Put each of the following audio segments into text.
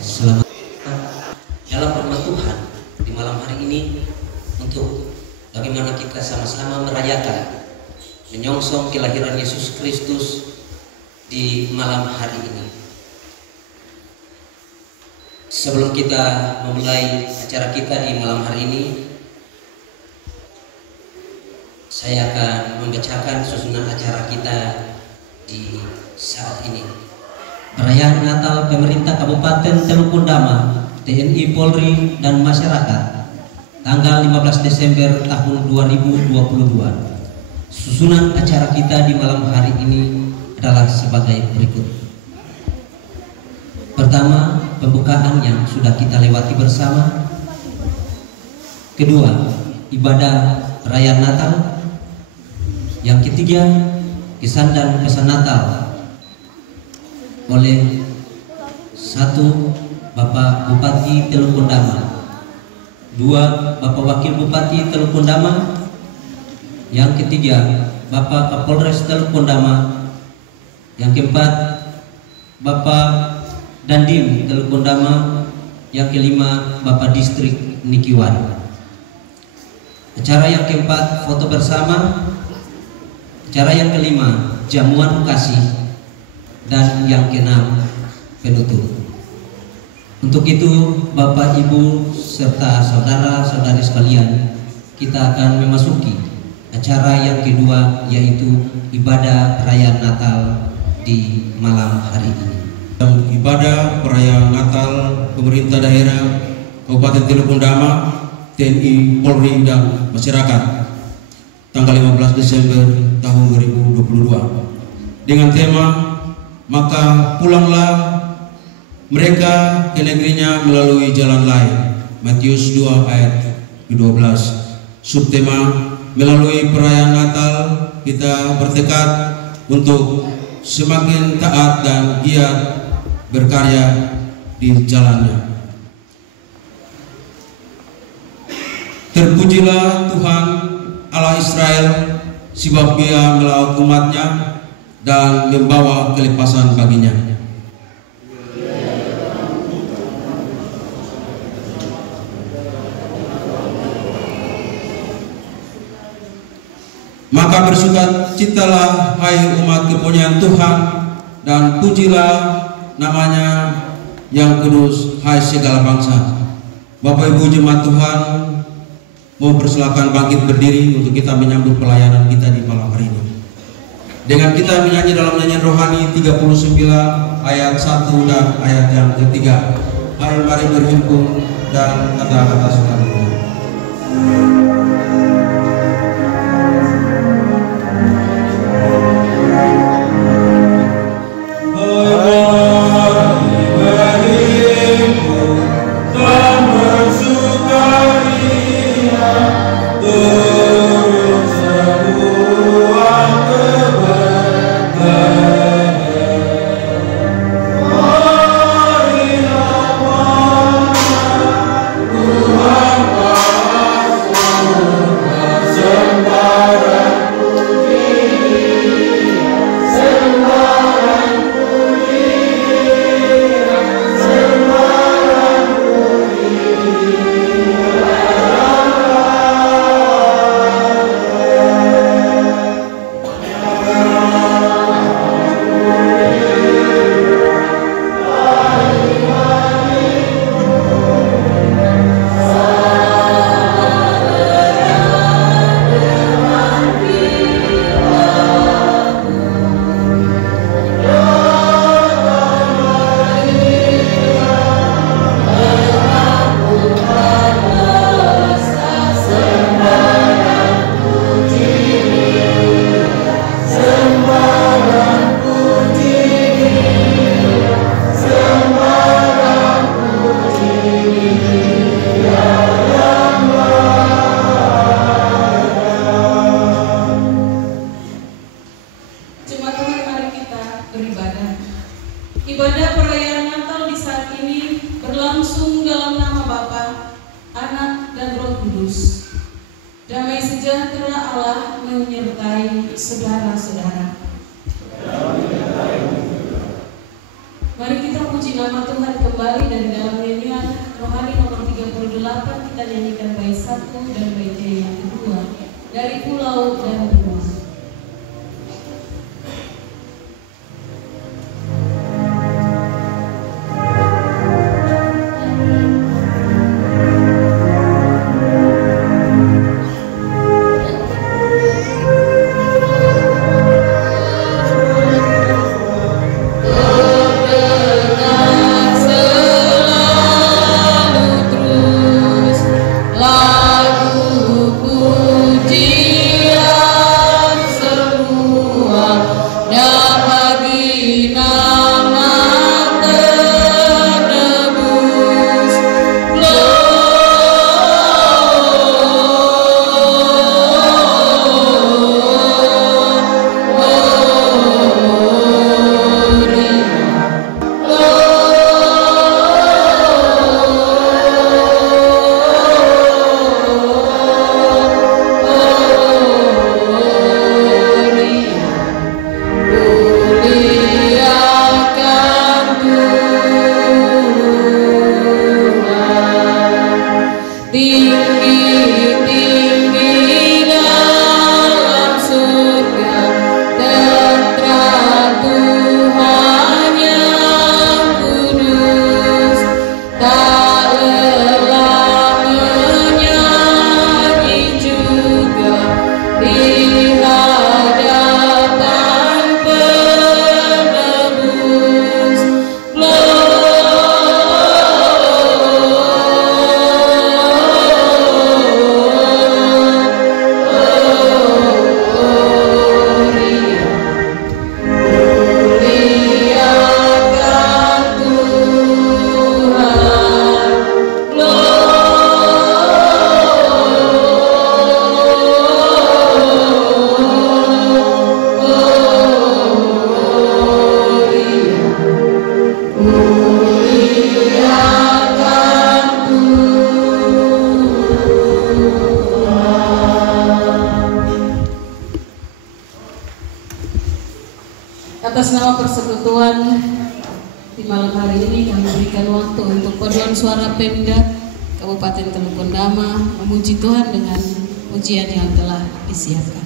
Selamat dalam rumah Tuhan di malam hari ini untuk bagaimana kita sama-sama merayakan menyongsong kelahiran Yesus Kristus di malam hari ini. Sebelum kita memulai acara kita di malam hari ini, saya akan membacakan susunan acara kita di saat ini. Perayaan Natal Pemerintah Kabupaten Teluk Pundama, TNI Polri dan masyarakat, tanggal 15 Desember tahun 2022. Susunan acara kita di malam hari ini adalah sebagai berikut. Pertama, pembukaan yang sudah kita lewati bersama. Kedua, ibadah perayaan Natal. Yang ketiga, kesan dan pesan Natal oleh 1. Bapak Bupati Teluk Pundama, 2. Bapak Wakil Bupati Teluk Pundama, yang ketiga Bapak Kapolres Teluk Pundama, yang keempat Bapak Dandim Teluk Pundama, Yang kelima, Bapak Distrik Nikiwan. Acara yang keempat, foto bersama. Acara yang kelima, jamuan kasih. Dan yang keenam, penutup. Untuk itu, Bapak, Ibu, serta saudara-saudari sekalian, kita akan memasuki acara yang kedua, yaitu ibadah perayaan Natal di malam hari ini. Ibadah perayaan Natal pemerintah daerah Kabupaten Teluk Dama, TNI, Polri, dan masyarakat tanggal 15 Desember tahun 2022 dengan tema "Maka pulanglah mereka ke negerinya melalui jalan lain", Matius 2 ayat 12. Subtema, melalui perayaan Natal kita bertekad untuk semakin taat dan giat berkarya di jalannya. Terpujilah Tuhan Allah Israel, sebab Dia melaut umatnya dan membawa kelepasan baginya. Maka bersukacitalah hai umat kepunyaan Tuhan, dan pujilah namanya yang kudus hai segala bangsa. Bapak Ibu jemaat Tuhan, mau persilakan bangkit berdiri untuk kita menyambut pelayanan kita di malam hari ini. Dengan kita menyanyi dalam nyanyian rohani 39 ayat 1 dan ayat yang ketiga. Hai mari berhimpun dan kata-kata sukarela. Atas nama persekutuan di malam hari ini kami berikan waktu untuk paduan suara Pemda Kabupaten Teluk Bendama memuji Tuhan dengan pujian yang telah disiapkan.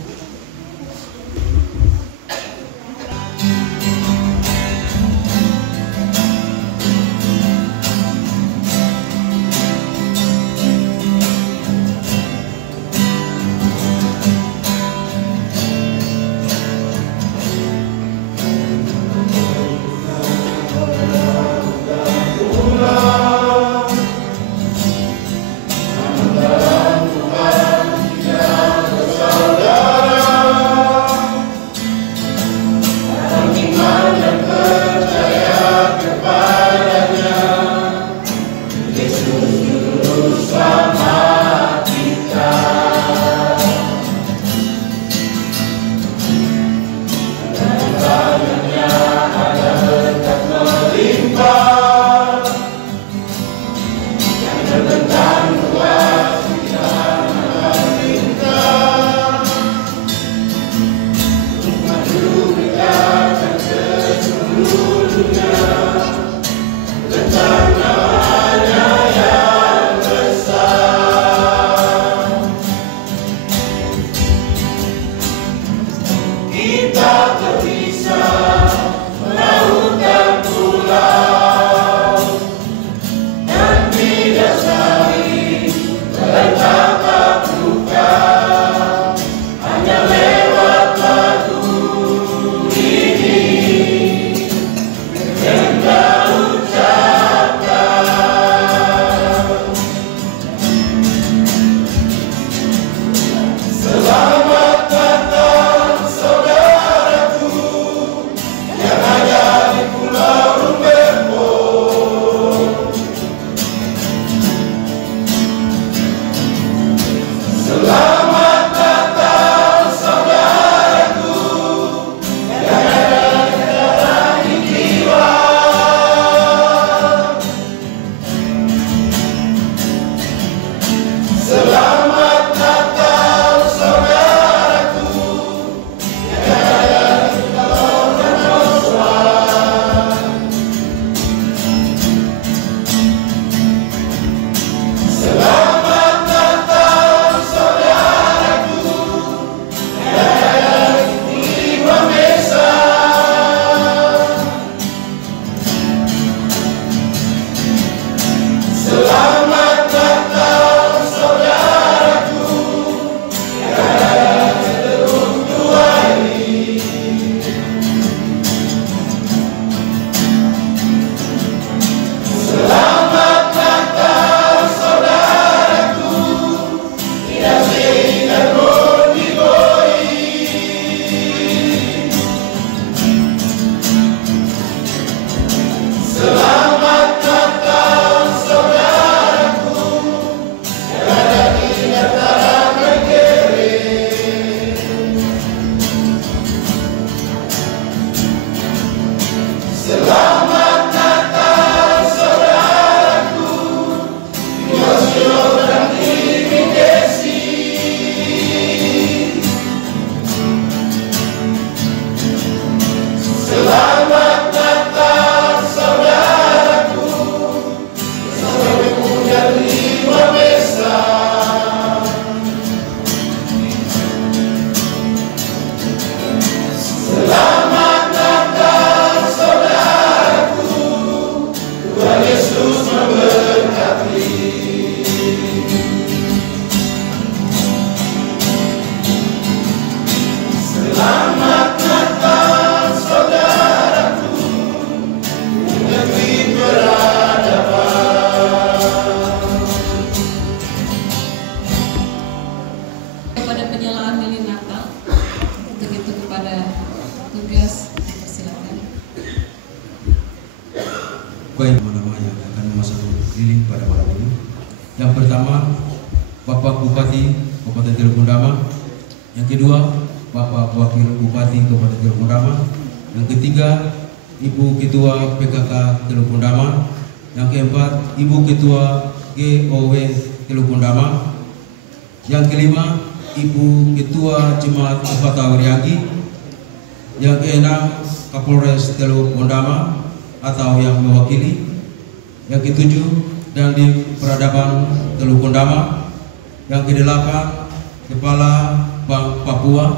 Baik, nama-namanya akan memasang lilin pada malam ini. Yang pertama, Bapak Bupati Kabupaten Teluk Bendama. Yang kedua, Bapak Wakil Bupati Kabupaten Teluk Bendama. Yang ketiga, Ibu Ketua PKK Teluk Bendama. Yang keempat, Ibu Ketua GOW Teluk Bendama. Yang kelima, Ibu Ketua Jemaat Ufata Wariagi. Yang keenam, Kapolres Teluk Bondama atau yang mewakili. Yang ketujuh, dan di Peradaban Teluk Bondama. Yang kedelapan, Kepala Bank Papua.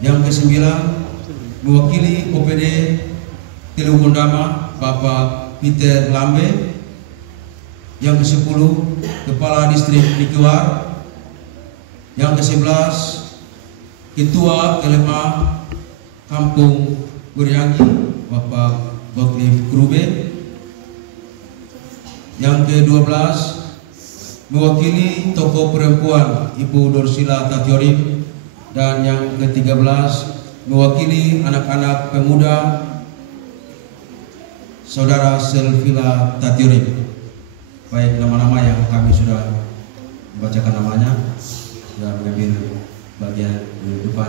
Yang kesembilan, mewakili OPD Teluk Bondama, Bapak Peter Lambe. Yang ke-10, Kepala Distrik Nikiwar. Yang ke-11, Ketua LMA Kampung Guriangi, Bapak Gottlieb Grube. Yang ke-12, mewakili tokoh perempuan Ibu Dorsila Tatiorim. Dan yang ke-13, mewakili anak-anak pemuda Saudara Selvila Tatiorim. Baik, nama-nama yang kami sudah membacakan namanya sudah mengambil bagian di depan.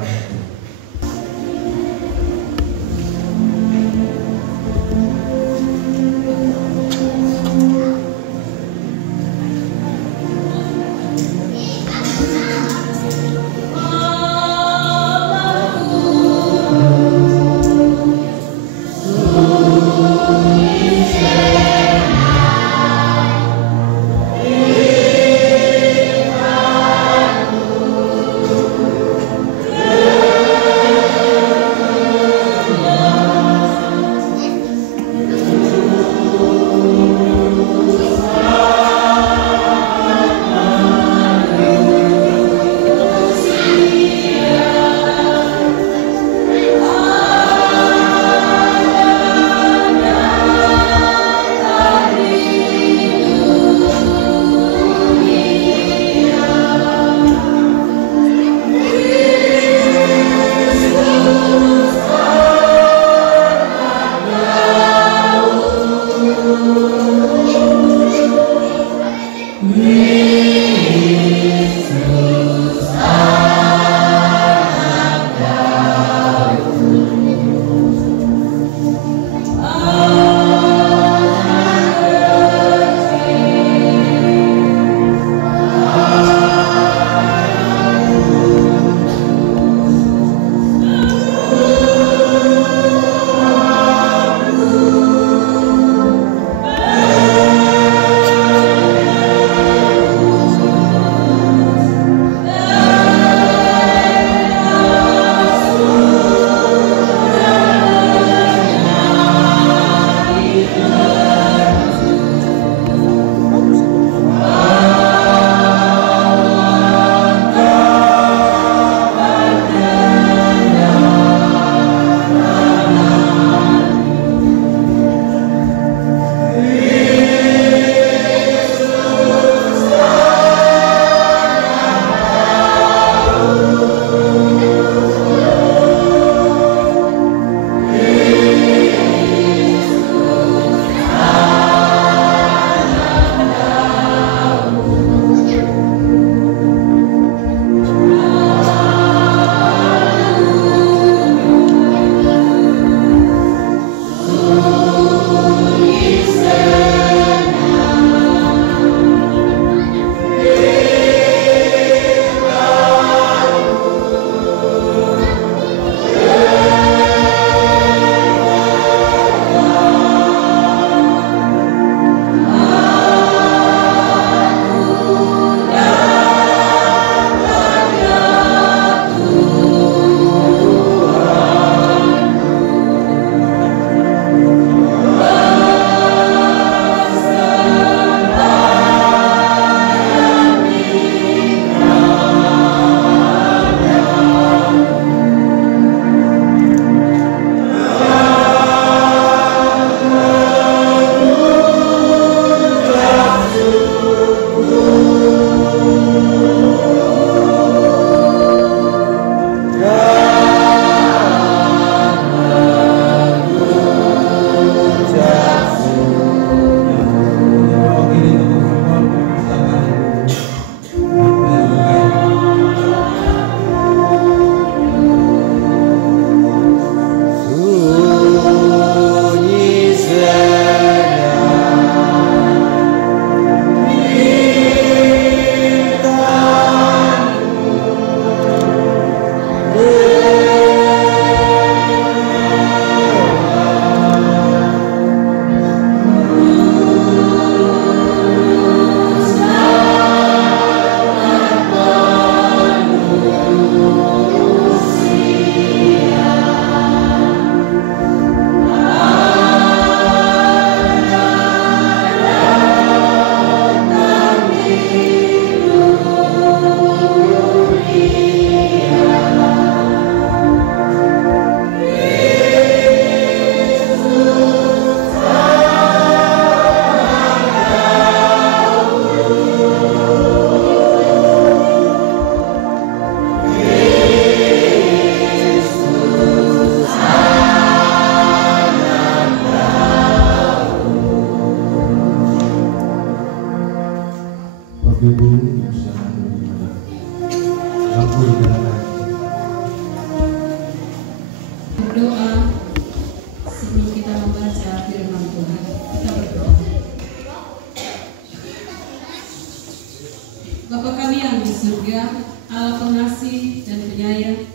yang di surga, Allah pengasih dan penyayang,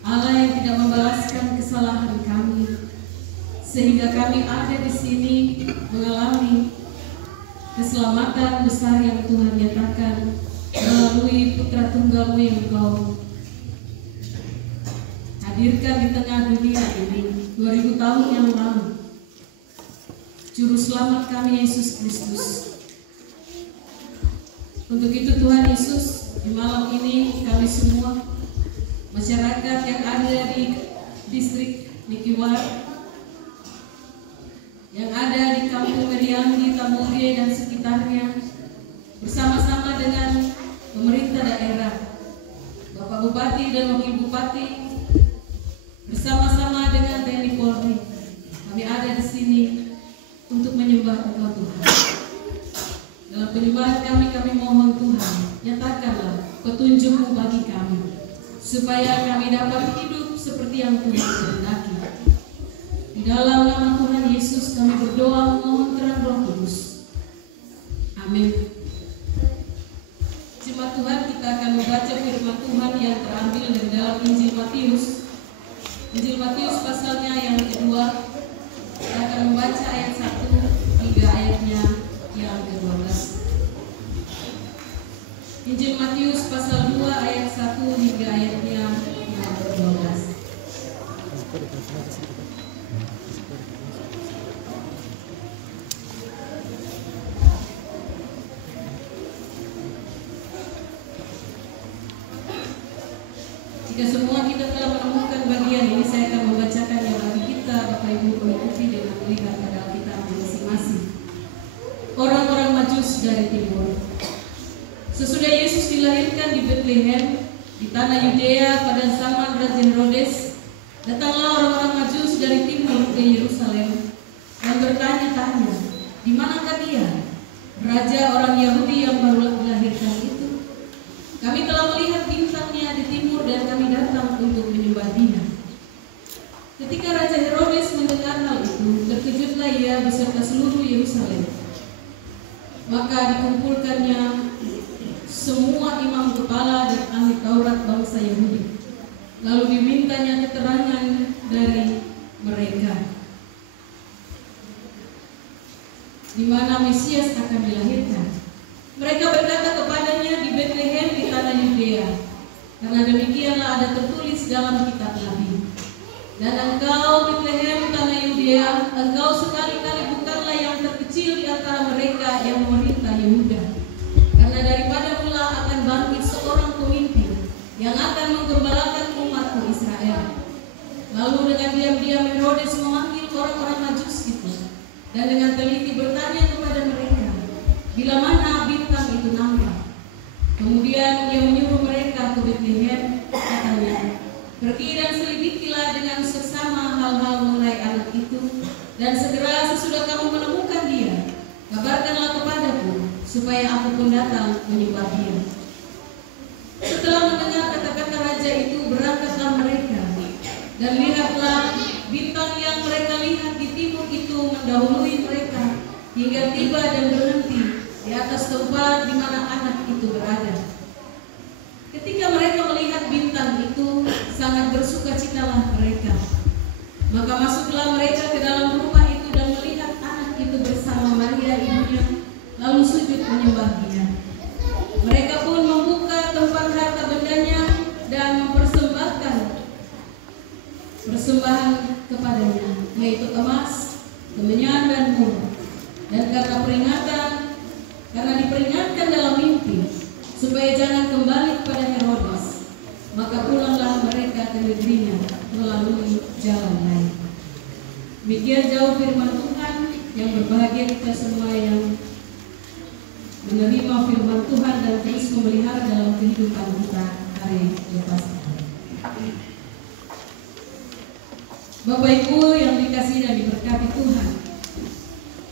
Allah yang tidak membalaskan kesalahan kami, sehingga kami ada di sini mengalami keselamatan besar yang Tuhan nyatakan melalui Putra Tunggal-Mu yang Engkau hadirkan di tengah dunia ini 2000 tahun yang lalu. Juru selamat kami Yesus Kristus. Untuk itu Tuhan Yesus, di malam ini kami semua masyarakat yang ada di distrik Nikiwar, yang ada di Kampung Merianggi, Tamuge dan sekitarnya, bersama-sama dengan pemerintah daerah, Bapak Bupati dan Wakil Bupati, bersama-sama dengan TNI Polri, kami ada di sini untuk menyembah Engkau Tuhan. Dalam penyembahan kami mohon Tuhan, nyatakanlah petunjuk-Mu bagi kami, supaya kami dapat hidup seperti yang Tuhan kehendaki. Di dalam nama Tuhan Yesus kami berdoa memohon terang Roh Kudus. Amin. Jemaat Tuhan, kita akan membaca firman Tuhan yang terambil dari dalam Injil Matius. Injil Matius pasalnya yang kedua. Kita akan membaca ayat 1 hingga ayatnya yang ke-12. Injil Matius pasal 2 ayat 1 hingga ayatnya yang ke-12. Jika semua kita telah menemukan bagian ini, saya akan membacakannya bagi kita, Bapak Ibu mengikuti dengan melihat pada Alkitab masing-masing. Orang-orang Majus dari timur. Sesudah Yesus dilahirkan di Bethlehem, di tanah Yudea pada zaman Raja Herodes, datanglah orang-orang Majus dari timur ke Yerusalem dan bertanya-tanya, di manakah dia, raja orang Yahudi yang baru dilahirkan itu? Kami telah melihat bintangnya di timur dan kami datang untuk menyembah Dia. Ketika Raja Herodes mendengar hal itu, terkejutlah ia beserta seluruh Yerusalem. Maka dikumpulkannya semua imam kepala dan ahli Taurat bangsa Yahudi. Lalu dimintanya keterangan dari mereka, di mana Mesias akan dilahirkan. Mereka berkata kepadanya, di Bethlehem di tanah Yudea, karena demikianlah ada tertulis dalam kitab Nabi. Dan engkau Bethlehem tanah Yudea, engkau sekali-kali bukanlah yang terkecil di antara mereka yang memerintah Yehuda, karena daripadamu lah akan bangkit seorang pemimpin yang akan menggembalakan umatku Israel. Lalu dengan diam-diam Herodes memanggil orang-orang Majus itu, dan dengan teliti bertanya kepada mereka, bila mana bintang itu nampak. Kemudian ia menyuruh mereka ke Bethlehem, katanya, pergi dan selidikilah dengan seksama hal-hal mengenai anak itu, dan segera sesudah kamu menemukan dia, kabarkanlah kepadaku, supaya aku pun datang menyembah dia. Setelah mendengar kata-kata raja itu, berangkatlah mereka, dan lihatlah bintang yang mereka lihat di timur itu mendahului mereka hingga tiba dan berhenti di atas tempat di mana anak itu berada. Ketika mereka melihat bintang itu, sangat bersukacitalah mereka. Maka masuklah mereka ke dalam rumah itu dan melihat anak itu bersama Maria ibunya, lalu sujud menyembah Dia. Mereka pun membuka tempat harta bendanya dan mempersembahkan persembahan kepadanya, yaitu emas, kemenyan dan murah. Dan karena diperingatkan dalam mimpi supaya jangan kembali kepada Herodes, maka pulanglah mereka ke negerinya melalui jalan lain. Demikian jauh firman Tuhan. Yang berbahagia kita semua yang menerima firman Tuhan dan terus memelihara dalam kehidupan kita hari lepas hari. Bapak Ibu yang dikasihi dan diberkati Tuhan,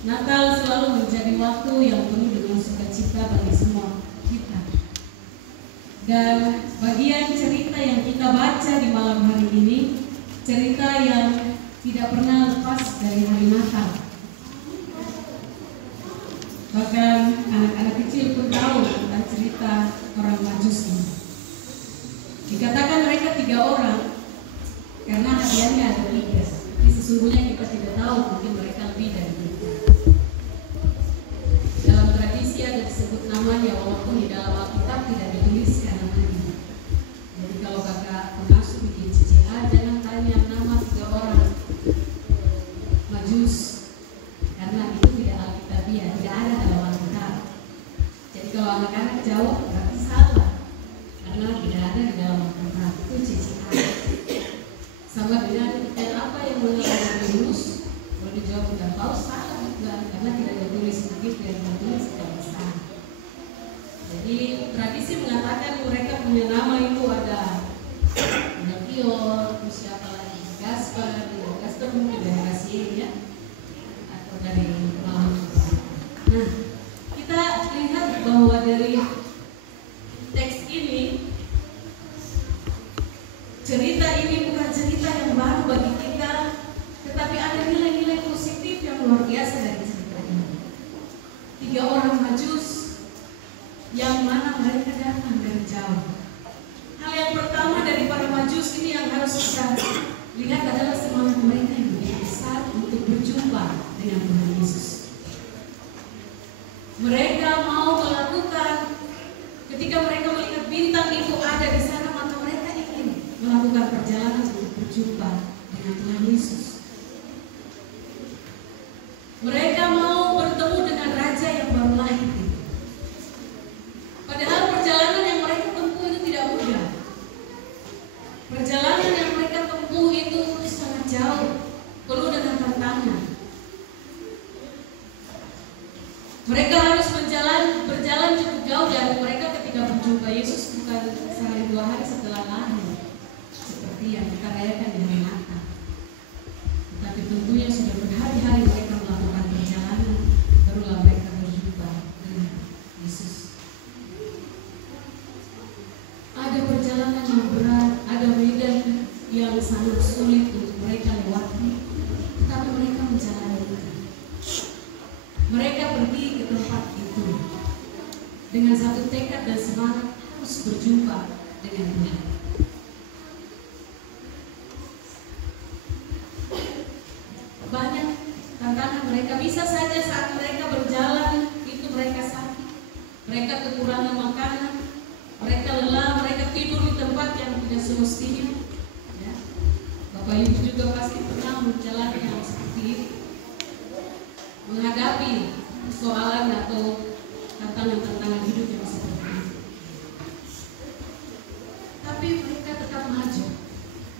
Natal selalu menjadi waktu yang penuh dengan sukacita bagi semua kita. Dan bagian cerita yang kita baca di malam hari ini, cerita yang tidak pernah lepas dari hari Natal. Bahkan anak-anak kecil pun tahu tentang cerita orang karena hadiahnya ada 3. Tapi sesungguhnya kita tidak tahu, mungkin mereka lebih dari kita. Dalam tradisi ada disebut namanya, walaupun di dalam Alkitab tidak dituliskan namanya. Jadi kalau kakak pengasuh bikin CCA, jangan tanya nama 3 orang Majus, karena itu tidak Alkitabiah, tidak ada dalam Alkitab. Jadi kalau anak-anak jawab berarti salah, karena tidak ada di dalam Alkitab. Itu CCA. Sama dengan apa yang mengalami Yunus, kalau dijawab tidak tahu, salah juga, karena tidak ditulis begitu, yang ditulis tidak besar. Jadi tradisi mengatakan mereka punya nama itu ada Melchior, terus siapa lagi, Gaspar mungkin dari Kasih ya, atau dari Malang. Nah, kita lihat bahwa dari teks ini, cerita ini bukan cerita yang baru bagi kita, tetapi ada nilai-nilai positif yang luar biasa dari cerita ini. 3 orang Majus yang mana mereka datang dari jauh. Hal yang pertama dari para Majus ini yang harus kita lihat adalah semangat mereka yang begitu besar untuk berjumpa dengan Tuhan Yesus. Mereka mau melakukan, ketika mereka melihat bintang itu ada di sana, maka mereka ingin melakukan perjalanan untuk berjumpa dengan Tuhan Yesus. Mereka mau bertemu dengan Raja yang baru lahir. Padahal perjalanan yang mereka tempuh itu tidak mudah. Perjalanan yang mereka tempuh itu sangat jauh, penuh dengan tantangan. Mereka harus berjalan cukup jauh dari mereka ketika berjumpa Yesus, bukan sehari 2 hari setelah lahir, seperti yang kita rayakan di hari Natal. Tetapi tentunya sudah berhari-hari mereka melakukan perjalanan, barulah mereka berjumpa dengan Yesus. Ada perjalanan yang berat, ada medan yang sangat sulit untuk mereka lewati, tetapi mereka menjalani. Mereka pergi ke tempat itu dengan satu tekad dan semangat harus berjumpa dengan Tuhan. Banyak tantangan mereka, bisa saja saat mereka berjalan itu mereka sakit, mereka kekurangan makanan, mereka lelah, mereka tidur di tempat yang tidak semestinya. Ya. Bapak Ibu juga pasti pernah menjalani hal seperti itu, menghadapi persoalan atau tantangan-tantangan hidup yang seperti itu. Tapi mereka tetap maju.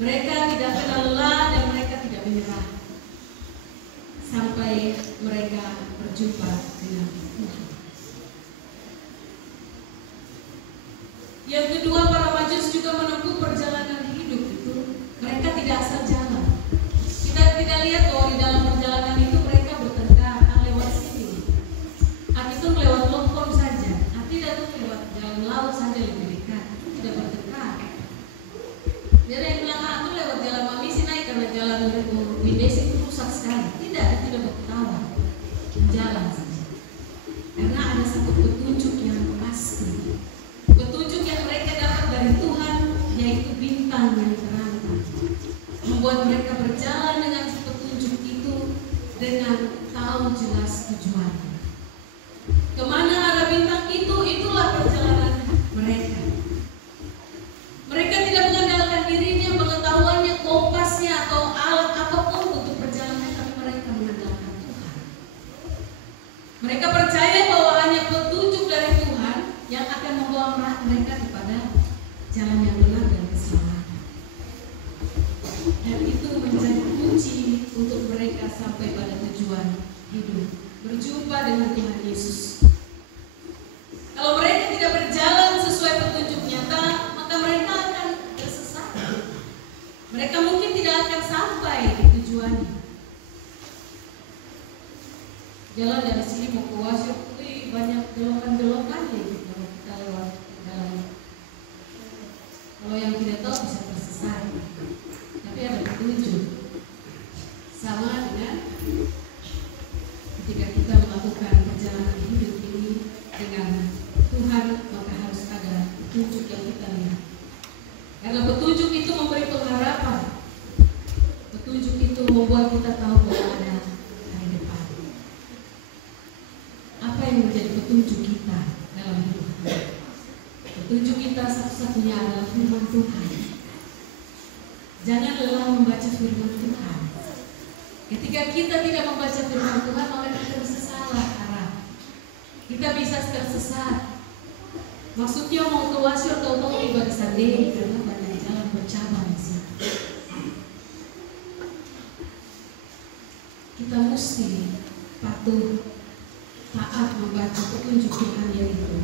Mereka tidak kenal lelah dan mereka tidak menyerah sampai mereka berjumpa dengan Tuhan. Yang kedua, para Majus juga menempuh perjalanan hidup itu. Mereka tidak asal jalan. Kita tidak lihat bahwa di dalam perjalanan itu mereka bertengkar, lewat sini. Itu lewat Lompong saja. Tidak tuh lewat jalan laut saja lebih dekat. Itu tidak bertengkar. Jadi yang bilang itu lewat jalan Mamisi naik karena jalan Windesi itu rusak sekali. Tidak bertawa. Jalan saja. Karena ada satu petunjuk yang pasti. Petunjuk yang mereka dapat dari Tuhan, yaitu bintang yang terang, membuat mereka berjalan dengan petunjuk itu dengan tahu jelas tujuannya. Kemana arah bintang itu, itulah perjalanan mereka. Mereka tidak mengandalkan dirinya, pengetahuannya, kompasnya, atau alat apapun untuk perjalanan, tapi mereka mengandalkan Tuhan. Mereka percaya bahwa hanya petunjuk dari Tuhan yang akan membawa mereka kepada jalan yang benar dan keselamatan. Dan itu menjadi kunci untuk mereka sampai pada tujuan hidup, berjumpa dengan Tuhan Yesus. Kalau mereka tidak berjalan sesuai petunjuk nyata, maka mereka akan tersesat. Mereka mungkin tidak akan sampai di tujuannya. Jalan dari sini mau ke Wasyuk, banyak gelokan-gelokannya gitu. Kita lewat dalam. Kalau yang tidak tahu bisa tersesat. Tapi ada petunjuk. Sama dengan ketika kita melakukan perjalanan hidup ini dengan Tuhan, maka harus ada petunjuk yang kita lihat. Karena petunjuk itu memberi pengharapan. untuk membuat kita tahu bahwa ada hari depan. Apa yang menjadi petunjuk kita dalam hidup? Petunjuk kita satu-satunya adalah firman Tuhan. Jangan lelah membaca firman Tuhan. Ketika kita tidak membaca firman Tuhan, maka kita bisa salah arah. Kita bisa tersesat. Maksudnya mau ke wasir tahu-tahu tiba di Sanderi karena banyak jalan bercabang di sini. Kita mesti patuh, taat membaca petunjuk Tuhan yang itu.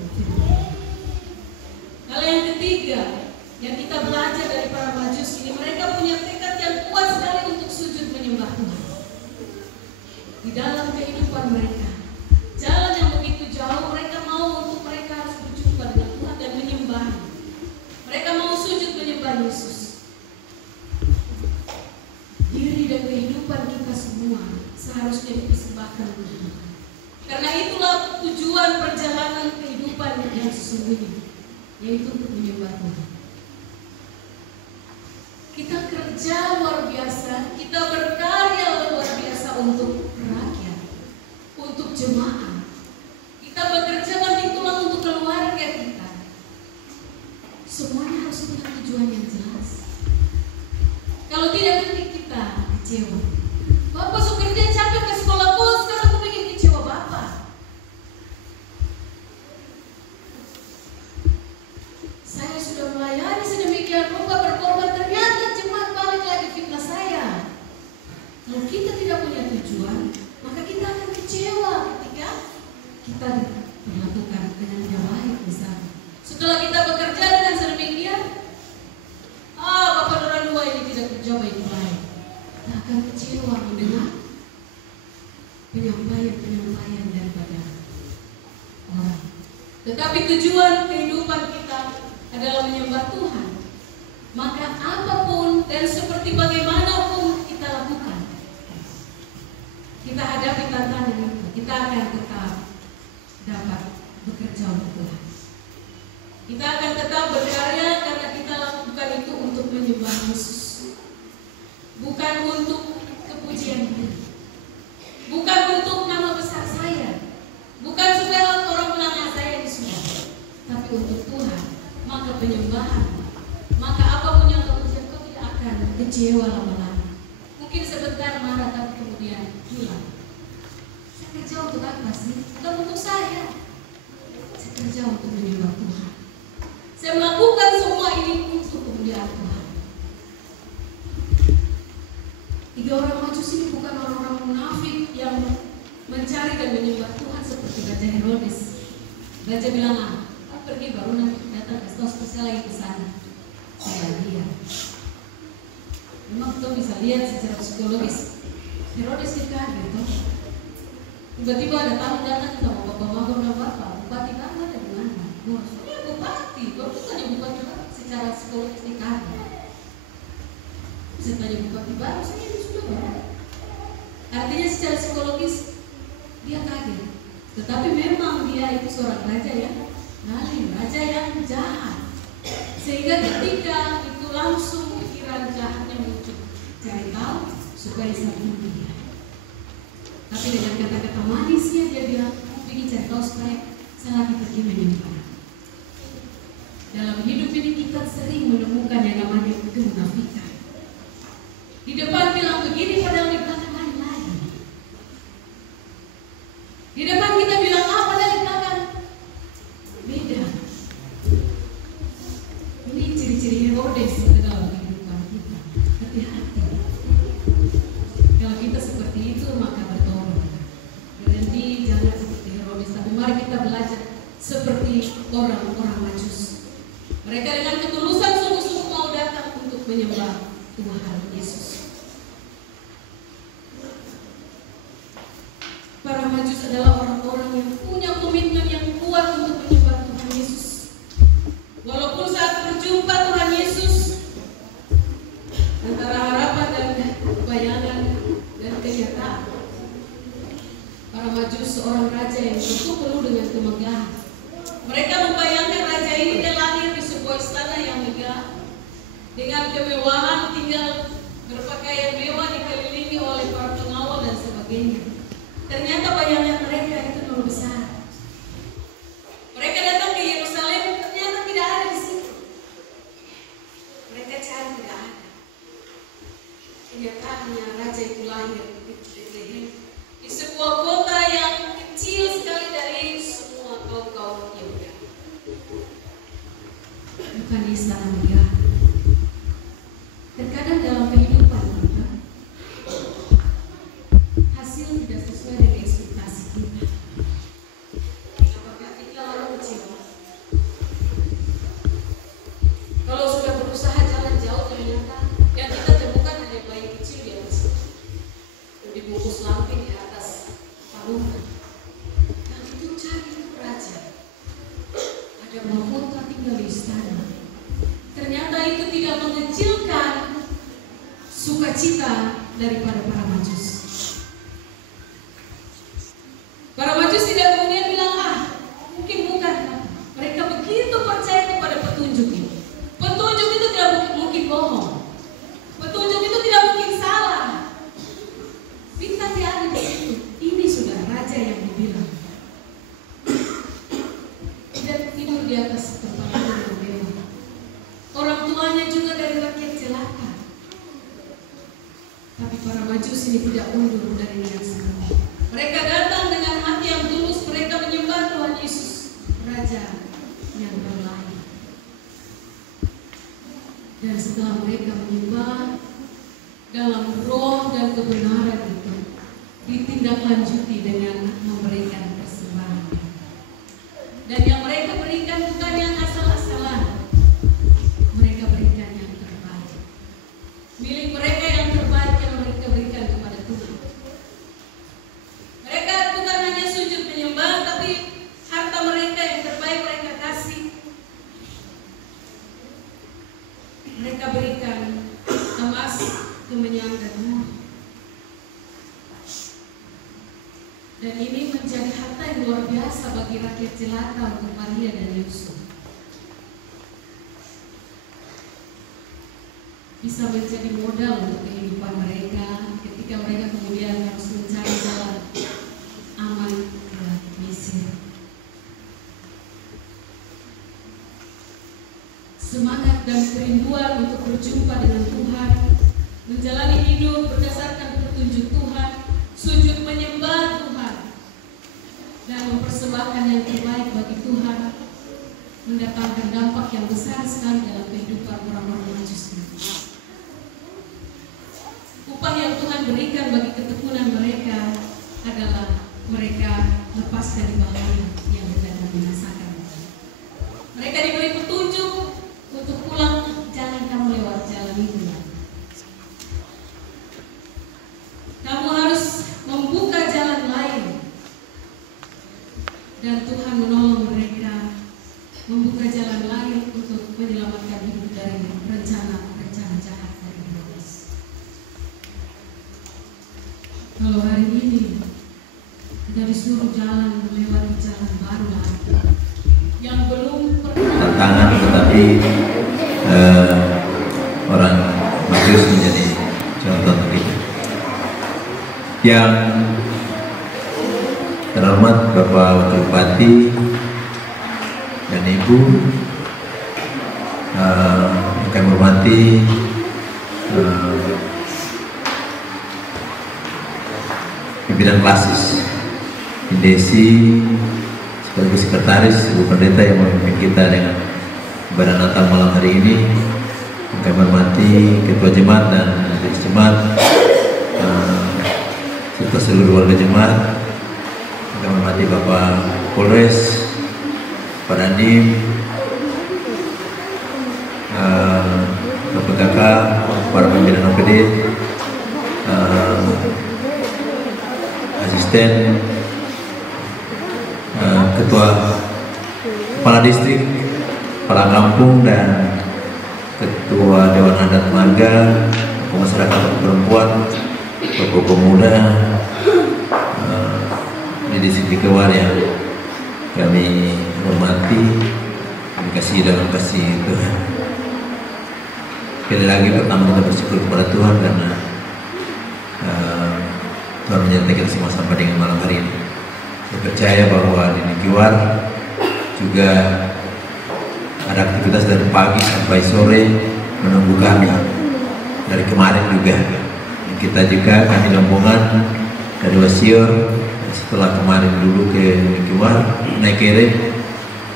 Lalu yang ketiga, yang kita belajar dari para Majus ini, mereka punya tekad yang kuat sekali untuk sujud menyembah Tuhan. Di dalam kehidupan mereka, jalan yang begitu jauh, mereka mau untuk mereka harus berjumpa dengan Tuhan dan menyembah. Mereka mau sujud menyembah Yesus. Diri dan kehidupan kita semua seharusnya dipersembahkan untuk Tuhan. Karena itulah tujuan perjalanan kehidupan yang sesungguhnya, yaitu untuk menyembah Tuhan. Kita kerja luar biasa, kita berkarya luar biasa untuk rakyat, untuk jemaah. Kita bekerja banting tulang untuk keluarga kita. Semuanya harus punya tujuan yang jelas. Kalau tidak, nanti kita kecewa. Bapak suka kerja capek ke sekolah, bos, sekarang aku pengen kecewa Bapak. Saya sudah melayani sedemikian rupa, berkorban, ternyata jemaat balik lagi fitnah saya. Kalau kita tidak punya tujuan, maka kita akan kecewa ketika kita diperlakukan dengan tidak baik misalnya. Setelah kita bekerja dengan sedemikian, Bapak orang dua ini tidak kerja baik-baik. Kita akan kecewa mendengar penyampaian daripada orang. Tetapi tujuan kehidupan kita adalah menyembah Tuhan. Maka apapun dan seperti bagaimanapun kita lakukan, kita hadapi tantangan itu, kita akan tetap dapat bekerja untuk Tuhan. Kita akan tetap berkarya karena kita lakukan itu untuk menyembah Yesus, bukan untuk kepujian diri, bukan untuk nama besar saya, bukan supaya orang bilang saya di surga, tapi untuk Tuhan. Maka penyembahan, maka apapun yang kau kerjakan, kau tidak akan kecewa lama-lama. Mungkin sebentar marah, tapi kemudian hilang. Saya kerja untuk apa sih? Bukan untuk saya. Saya kerja untuk menyembah Tuhan. Saya melakukan semua ini untuk kemuliaan Tuhan. 3 orang Majus ini bukan orang-orang munafik yang mencari dan menyembah Tuhan seperti Raja Herodes. Raja bilang, pergi baru nanti datang ke staf saya lagi ke sana. Saya lihat. Memang kita bisa lihat secara psikologis. Herodes kaget tuh. Tiba-tiba ada tamu datang sama bapak magor dan bapak. Bupati kamu ada di mana? Maksudnya bupati. Baru tanya bupati baru secara psikologis kaget. Saya tanya bupati baru, saya ini sudah baru. Artinya secara psikologis dia kaget. Tetapi memang dia itu seorang raja ya. Raja yang jahat, sehingga ketika itu langsung pikiran jahatnya muncul, cari tahu supaya bisa bunuh dia. Tapi dengan kata-kata manisnya dia bilang, aku ingin cari tahu supaya saya lagi pergi menyembah. Dalam hidup ini kita sering menemukan yang namanya kemunafikan. Di depan bilang begini, padahal di belakang lain lagi. Di depan kita bilang apa, padahal di belakang beda. Ini ciri-ciri Herodes dalam kehidupan kita. Hati-hati. Kalau kita seperti itu, maka bertobat. Berhenti, jangan seperti Herodes. Tapi mari kita belajar seperti orang-orang Majus. Mereka dengan ketulusan sungguh-sungguh mau datang untuk menyembah Tuhan Yesus. Para Majus adalah orang-orang yang punya komitmen yang kuat untuk menyembah Tuhan Yesus. Walaupun saat berjumpa Tuhan Yesus, antara harapan dan bayangan dan kenyataan, para Majus seorang raja yang tentu penuh dengan kemegahan. Mereka membayangkan raja ini dia lahir di sebuah istana yang megah, dengan kemewahan, tinggal berpakaian mewah, dikelilingi kemuliaannya Raja itu lahir di Bethlehem, di sebuah kota yang kecil sekali dari semua kaum Yehuda. Bukan di istana megah. Terkadang dalam kehidupan kita, hasil tidak sesuai dengan ekspektasi kita. Apakah kita lalu kecewa? Kalau sudah berusaha jalan jauh, ternyata yang kita temukan hanya bayi kecil di atas, dibungkus lampin di atas palungan. Yang itu cari itu raja. Ada mahkota tinggal di istana. Ternyata itu tidak mengecilkan sukacita daripada para majus. Para majus tidak kemudian bilang, mungkin bukan. Mereka begitu percaya kepada petunjuk itu. Petunjuk itu tidak mungkin bohong. Petunjuk itu tidak mungkin salah. Bintangnya ada di situ. Ini sudah raja yang dibilang. Tidak tidur di atas tempat tidur yang mewah. Orang tuanya juga dari rakyat jelata. Tapi para majus ini tidak mundur dari niat semua. Mereka datang dengan hati yang tulus. Mereka menyembah Tuhan Yesus, Raja yang berlahir. Dan setelah mereka menyembah dalam roh dan kebenaran itu, ditindaklanjuti dengan memberikan persembahan. Dan yang mereka berikan bukan yang asal-asalan. Mereka berikan yang terbaik. Milik mereka yang terbaik yang mereka berikan kepada Tuhan. Mereka bukan hanya sujud menyembah, tapi harta mereka yang terbaik mereka kasih. Mereka berikan emas, kemenyan, dan murni. Dan ini menjadi harta yang luar biasa bagi rakyat jelata untuk Maria dan Yusuf. Bisa menjadi modal untuk kehidupan mereka ketika mereka kemudian harus mencari jalan aman ke Mesir. Semangat dan kerinduan untuk berjumpa dengan Tuhan, menjalani hidup berdasarkan petunjuk Tuhan, sujud menyembah Tuhan, dan mempersembahkan yang terbaik bagi Tuhan, mendatangkan dampak yang besar sekali dalam kehidupan orang-orang majus ini. Upah yang Tuhan berikan bagi ketekunan mereka adalah mereka lepas dari bahaya yang tidak membinasakan. Mereka diberi petunjuk untuk pulang, jangan kamu lewat jalan itu. Kamu harus membuka jalan lain. Dan Tuhan menolong mereka membuka jalan lain untuk menyelamatkan hidup dari rencana-rencana jahat dari Herodes. Kalau hari ini kita disuruh jalan melewati jalan baru lagi yang belum pernah tantangan, tetapi orang majus menjadi contoh untuk kita. Yang terhormat Bapak Wakil Bupati dan Ibu, yang kami hormati pimpinan klasis, Desi, sebagai sekretaris, Ibu Pendeta yang memimpin kita dengan ibadah Natal malam hari ini, yang kami hormati Ketua Jemaat dan Majelis Jemaat, serta seluruh warga jemaat, yang kami hormati Bapak Polres, Pak Dandim, Bapak Kakak, para pimpinan OPD, asisten, ketua kepala distrik, kepala kampung, dan ketua Dewan Adat Marga, masyarakat perempuan, tokoh pemuda di distrik Kewar yang kami hormati, kami kasih dalam kasih Tuhan. Sekali lagi pertama kita bersyukur kepada Tuhan karena Tuhan menyertai kita semua sampai dengan malam hari ini. Saya percaya bahwa di Kewar juga ada aktivitas dari pagi sampai sore menunggu kami. Dari kemarin juga kita juga, kami rombongan dari Wasior, setelah kemarin dulu ke Kiwar, naik kere,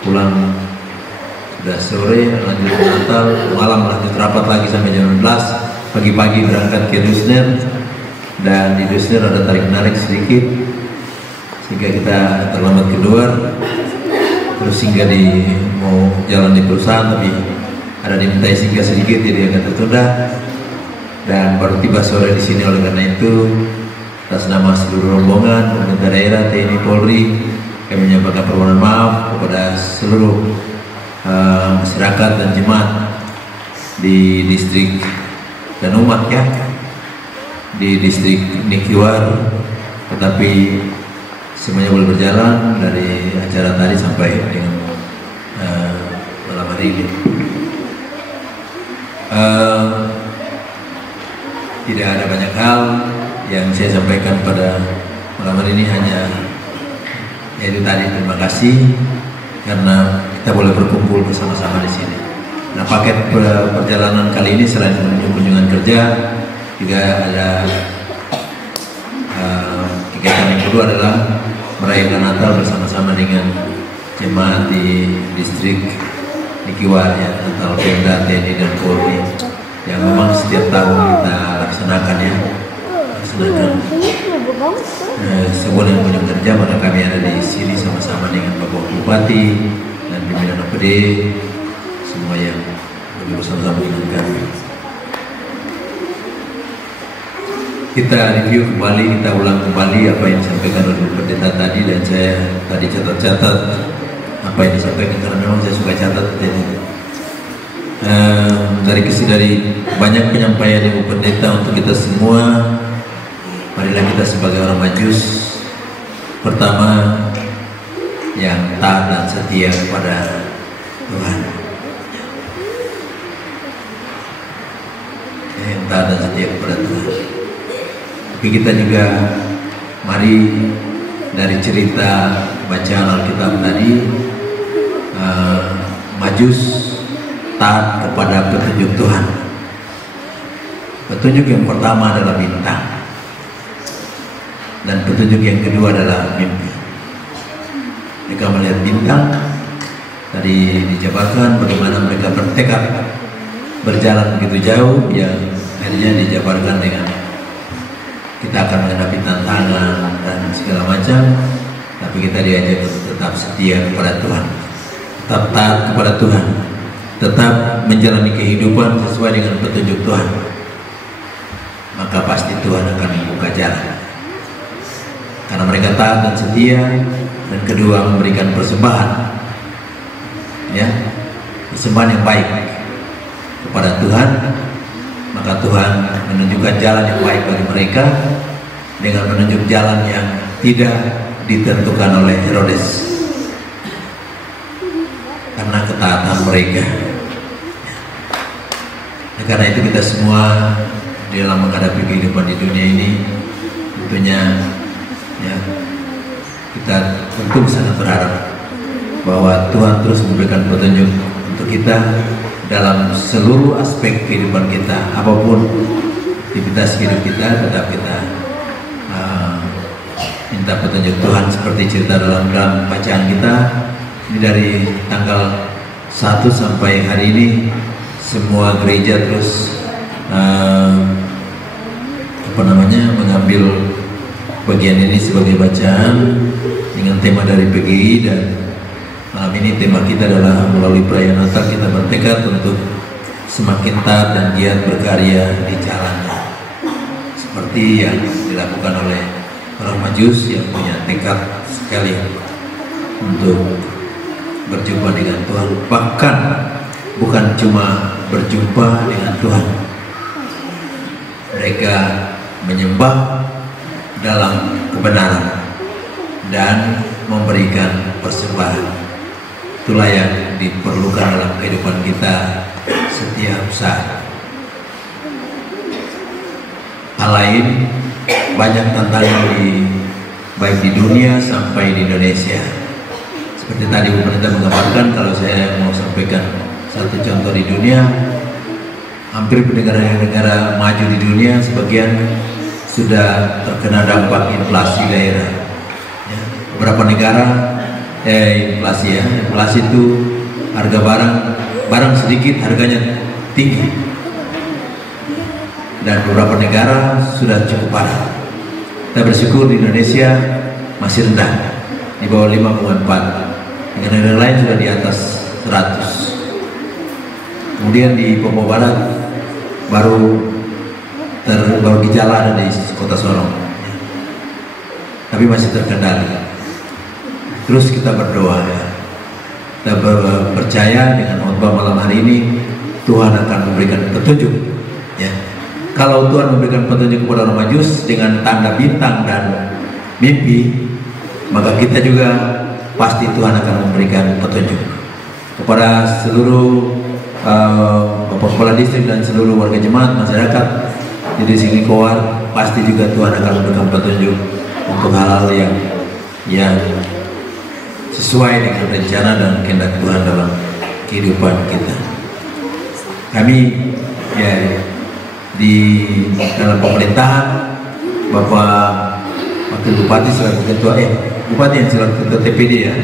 pulang sudah sore, lanjut Natal, malam lanjut rapat lagi sampai jam 11, pagi-pagi berangkat ke Dusner, dan di Dusner ada tarik-narik sedikit, sehingga kita terlambat keluar, terus singgah di mau jalan di perusahaan, tapi ada dimintai singgah sedikit, jadi agak tertunda. Dan baru tiba sore di sini. Oleh karena itu, atas nama seluruh rombongan pemerintah daerah, TNI, Polri, kami menyampaikan permohonan maaf kepada seluruh masyarakat dan jemaat di distrik dan umat ya di distrik Nikiwar, tetapi semuanya boleh berjalan dari acara tadi sampai dengan malam hari ini. Tidak ada banyak hal yang saya sampaikan pada malam hari ini, hanya yaitu tadi terima kasih karena kita boleh berkumpul bersama-sama di sini. Nah, paket perjalanan kali ini selain kunjungan kerja, juga ada kegiatan yang kedua adalah merayakan Natal bersama-sama dengan jemaat di distrik Nikiwar ya, Natal Pemda, TNI dan Polri yang memang setiap tahun kita laksanakan ya, semua yang kunjung kerja, maka kami ada di sini sama-sama dengan Bapak Bupati dan pimpinan OPD, semua yang bersama-sama dengan kami. Kita review kembali, kita ulang kembali apa yang disampaikan oleh pendeta tadi, dan saya tadi catat-catat apa yang disampaikan karena memang saya suka catat. Dari banyak penyampaian Ibu Pendeta untuk kita semua, marilah kita sebagai orang Majus, pertama yang taat dan setia kepada Tuhan, yang taat dan setia kepada Tuhan. Tapi kita juga mari dari cerita bacaan Alkitab tadi, Majus taat kepada petunjuk Tuhan. Petunjuk yang pertama adalah bintang, dan petunjuk yang kedua adalah mimpi. Mereka melihat bintang, tadi dijabarkan bagaimana mereka bertekad berjalan begitu jauh, yang akhirnya dijabarkan dengan kita akan menghadapi tantangan dan segala macam, tapi kita diajak untuk tetap setia kepada Tuhan, tetap taat kepada Tuhan, tetap menjalani kehidupan sesuai dengan petunjuk Tuhan, maka pasti Tuhan akan membuka jalan. Karena mereka taat dan setia, dan kedua memberikan persembahan, ya, persembahan yang baik kepada Tuhan, maka Tuhan menunjukkan jalan yang baik bagi mereka dengan menunjuk jalan yang tidak ditentukan oleh Herodes, karena ketaatan mereka. Karena itu kita semua dalam menghadapi kehidupan di dunia ini tentunya ya, kita tentu sangat berharap bahwa Tuhan terus memberikan petunjuk untuk kita dalam seluruh aspek kehidupan kita, apapun aktivitas hidup kita, tetap kita minta petunjuk Tuhan, seperti cerita dalam bacaan kita ini dari tanggal 1 sampai hari ini. Semua gereja terus mengambil bagian ini sebagai bacaan dengan tema dari PGI, dan malam ini tema kita adalah melalui perayaan Natal kita bertekad untuk semakin taat dan giat berkarya di jalannya, seperti yang dilakukan oleh orang Majus yang punya tekad sekali untuk berjumpa dengan Tuhan. Bahkan bukan cuma berjumpa dengan Tuhan, mereka menyembah dalam kebenaran dan memberikan persembahan. Itulah yang diperlukan dalam kehidupan kita setiap saat. Hal lain, banyak tantangan baik di dunia sampai di Indonesia. Seperti tadi Bu Pendeta menggambarkan, kalau saya mau sampaikan satu contoh di dunia, hampir negara-negara maju di dunia sebagian sudah terkena dampak inflasi daerah. Ya, beberapa negara inflasi itu harga barang sedikit harganya tinggi, dan beberapa negara sudah cukup parah. Kita bersyukur di Indonesia masih rendah, di bawah 5,4. Negara lain sudah di atas 100. Kemudian di Papua Barat baru gejala ada di Kota Sorong, tapi masih terkendali. Terus kita berdoa, ya. Kita percaya dengan khotbah malam hari ini Tuhan akan memberikan petunjuk, ya. Kalau Tuhan memberikan petunjuk kepada orang Majus dengan tanda bintang dan mimpi, maka kita juga pasti Tuhan akan memberikan petunjuk kepada seluruh Bapak Kepala Distrik dan seluruh warga jemaat masyarakat di Distrik Lingkowar. Pasti juga Tuhan akan memberikan petunjuk untuk hal-hal yang sesuai dengan rencana dan kehendak Tuhan dalam kehidupan kita. Kami ya di dalam pemerintahan, Bapak Wakil Bupati selaku ketua Bupati yang selaku ketua TPD, ya,